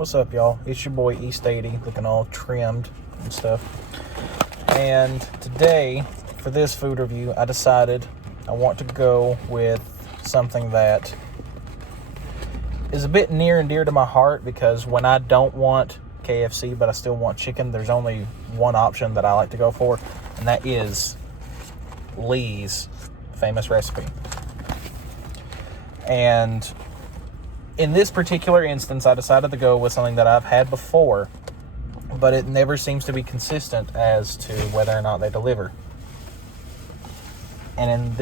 What's up, y'all? It's your boy E80, looking all trimmed and stuff. And today, for this food review, I decided I want to go with something that is a bit near and dear to my heart, because when I don't want KFC but I still want chicken, there's only one option that I like to go for, and that is Lee's famous recipe. And in this particular instance, I decided to go with something that I've had before, but it never seems to be consistent as to whether or not they deliver. And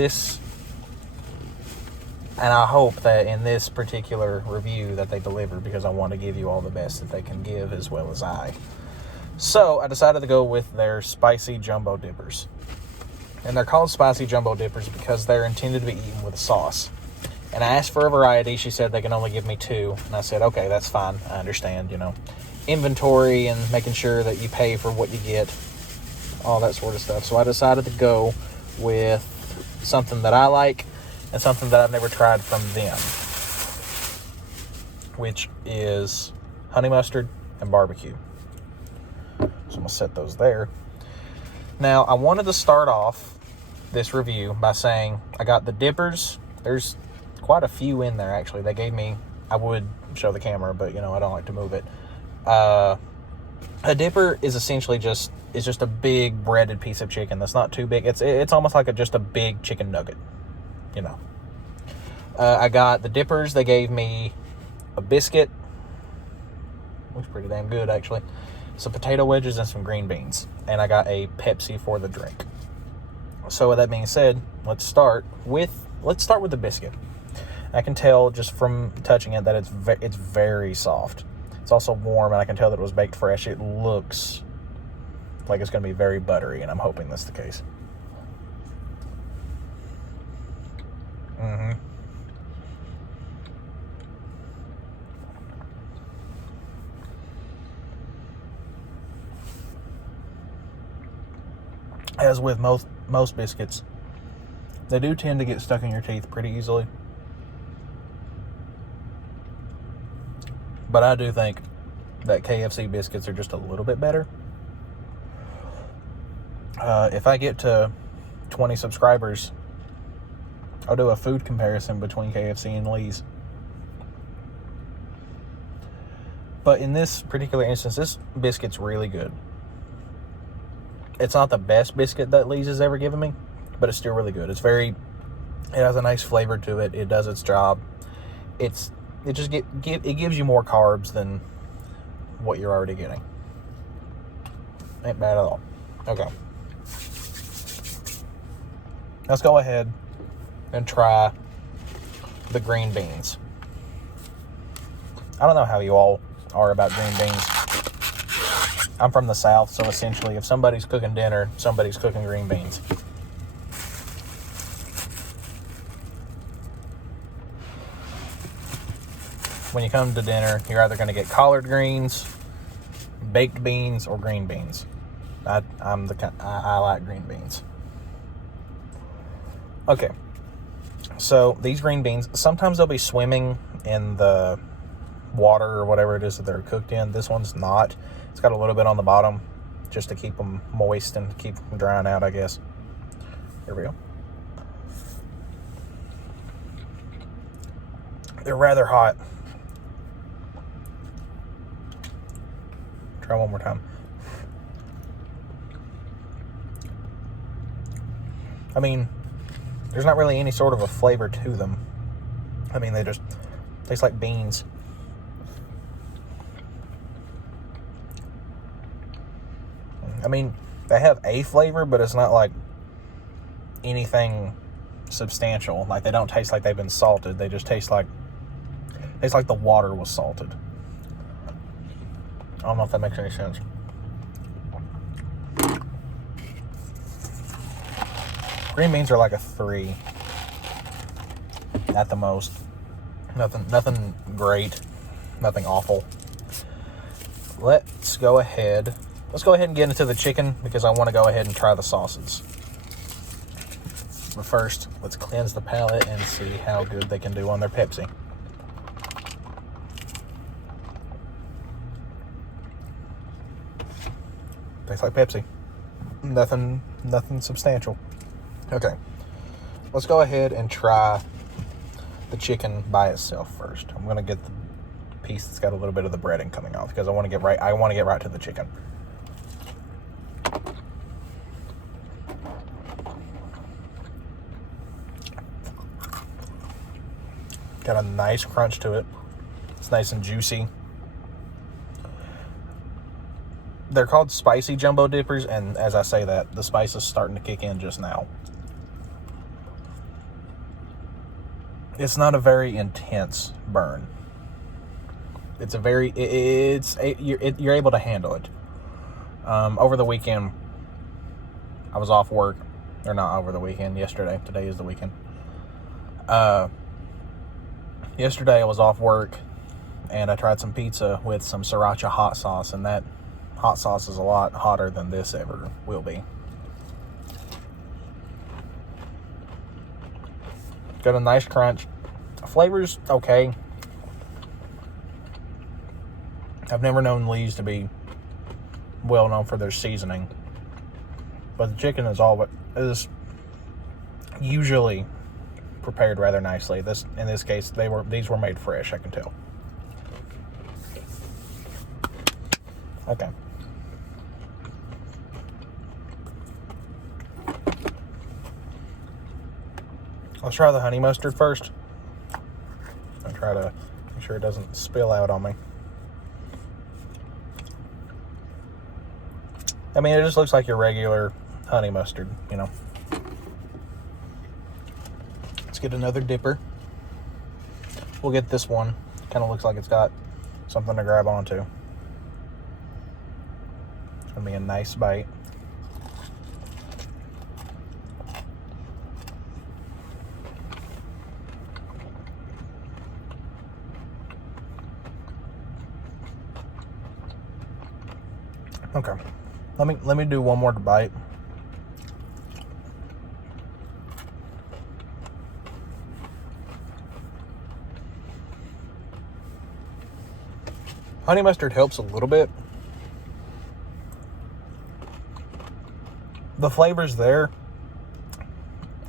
I hope that in this particular review that they deliver, because I want to give you all the best that they can give, as well as I. So I decided to go with their spicy jumbo dippers. And they're called spicy jumbo dippers because they're intended to be eaten with a sauce. And I asked for a variety. She said they can only give me 2. And I said, okay, that's fine. I understand, inventory and making sure that you pay for what you get, all that sort of stuff. So I decided to go with something that I like and something that I've never tried from them, which is honey mustard and barbecue. So I'm going to set those there. Now, I wanted to start off this review by saying I got the dippers. There's quite a few in there, actually. They gave me, I would show the camera, but, I don't like to move it. A dipper is essentially just a big breaded piece of chicken that's not too big. It's almost like just a big chicken nugget, I got the dippers. They gave me a biscuit. Looks pretty damn good, actually. Some potato wedges and some green beans. And I got a Pepsi for the drink. So with that being said, let's start with the biscuit. I can tell just from touching it that it's very soft. It's also warm, and I can tell that it was baked fresh. It looks like it's going to be very buttery, and I'm hoping that's the case. As with most biscuits, they do tend to get stuck in your teeth pretty easily. But I do think that KFC biscuits are just a little bit better. If I get to 20 subscribers, I'll do a food comparison between KFC and Lee's. But in this particular instance, this biscuit's really good. It's not the best biscuit that Lee's has ever given me, but it's still really good. It has a nice flavor to it. It does its job. It gives you more carbs than what you're already getting. Ain't bad at all. Okay. Let's go ahead and try the green beans. I don't know how you all are about green beans. I'm from the South, so essentially if somebody's cooking dinner, somebody's cooking green beans. When you come to dinner, you're either going to get collard greens, baked beans, or green beans. I like green beans. Okay, so these green beans, sometimes they'll be swimming in the water or whatever it is that they're cooked in. This one's not. It's got a little bit on the bottom just to keep them moist and keep them drying out, I guess. There we go. They're rather hot. Try one more time. I mean, there's not really any sort of a flavor to them. I mean, they just taste like beans. I mean, they have a flavor, but it's not like anything substantial. Like, they don't taste like they've been salted. They just taste like the water was salted. I don't know if that makes any sense. Green beans are like a 3 at the most. Nothing great. Nothing awful. Let's go ahead and get into the chicken, because I want to go ahead and try the sauces. But first, let's cleanse the palate and see how good they can do on their Pepsi. Tastes like Pepsi. Nothing substantial. Okay. Let's go ahead and try the chicken by itself first. I'm going to get the piece that's got a little bit of the breading coming off because I want to get right to the chicken. Got a nice crunch to it. It's nice and juicy. They're called spicy jumbo dippers, and as I say that, the spice is starting to kick in just now. It's not a very intense burn. You're able to handle it. Over the weekend, I was off work, or not over the weekend, yesterday. Today is the weekend. Yesterday I was off work, and I tried some pizza with some sriracha hot sauce, and that hot sauce is a lot hotter than this ever will be. Got a nice crunch. Flavor's okay. I've never known Lee's to be well known for their seasoning, but the chicken is usually prepared rather nicely. In this case, these were made fresh, I can tell. Okay. Let's try the honey mustard first. I'll try to make sure it doesn't spill out on me. I mean, it just looks like your regular honey mustard, you know. Let's get another dipper. We'll get this one. Kind of looks like it's got something to grab onto. It's going to be a nice bite. Okay, let me do one more bite. Honey mustard helps a little bit. The flavor's there.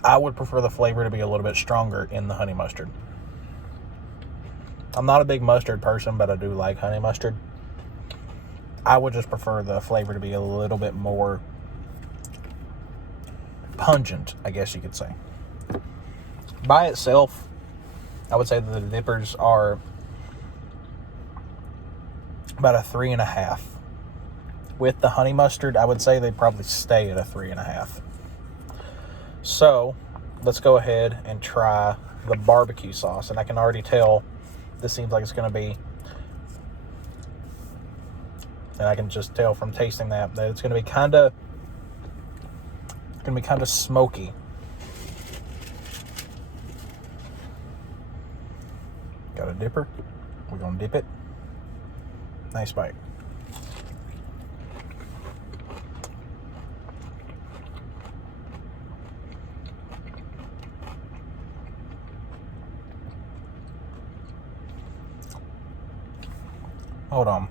I would prefer the flavor to be a little bit stronger in the honey mustard. I'm not a big mustard person, but I do like honey mustard. I would just prefer the flavor to be a little bit more pungent, I guess you could say. By itself, I would say that the dippers are about a 3.5. With the honey mustard, I would say they probably stay at a 3.5. So, let's go ahead and try the barbecue sauce. And I can already tell this seems like it's going to be, and I can just tell from tasting that it's going to be kind of smoky. Got a dipper. We're going to dip it. Nice bite. Hold on.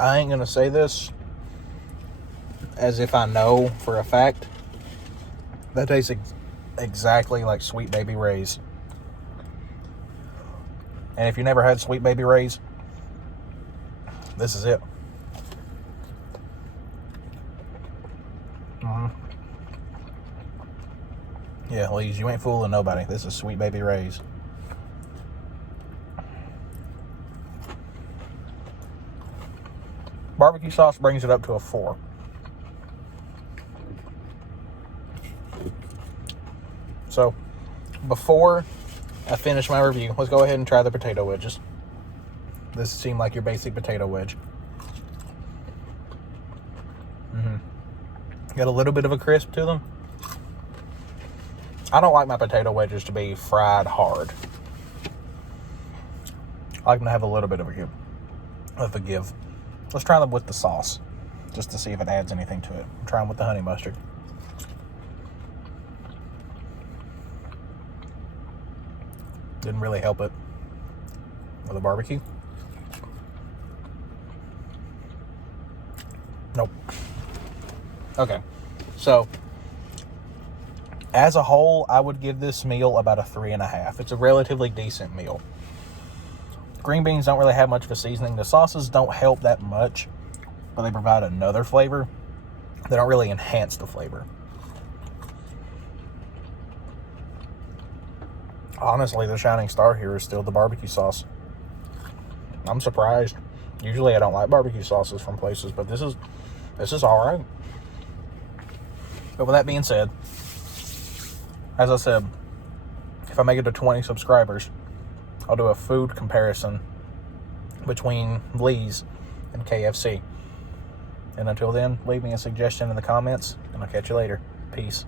I ain't going to say this as if I know for a fact. That tastes exactly like Sweet Baby Ray's. And if you never had Sweet Baby Ray's, this is it. Yeah, Lee's, you ain't fooling nobody. This is Sweet Baby Ray's. Barbecue sauce brings it up to a 4. So, before I finish my review, let's go ahead and try the potato wedges. This seemed like your basic potato wedge. Got a little bit of a crisp to them. I don't like my potato wedges to be fried hard. I like them to have a little bit of a give. Let's try them with the sauce, just to see if it adds anything to it. Try them with the honey mustard. Didn't really help it with the barbecue. Nope. Okay. So, as a whole, I would give this meal about a 3.5. It's a relatively decent meal. Green beans don't really have much of a seasoning. The sauces don't help that much, but they provide another flavor. They don't really enhance the flavor. Honestly, the shining star here is still the barbecue sauce. I'm surprised. Usually I don't like barbecue sauces from places, but this is all right. But with that being said, as I said, if I make it to 20 subscribers, I'll do a food comparison between Lee's and KFC. And until then, leave me a suggestion in the comments, and I'll catch you later. Peace.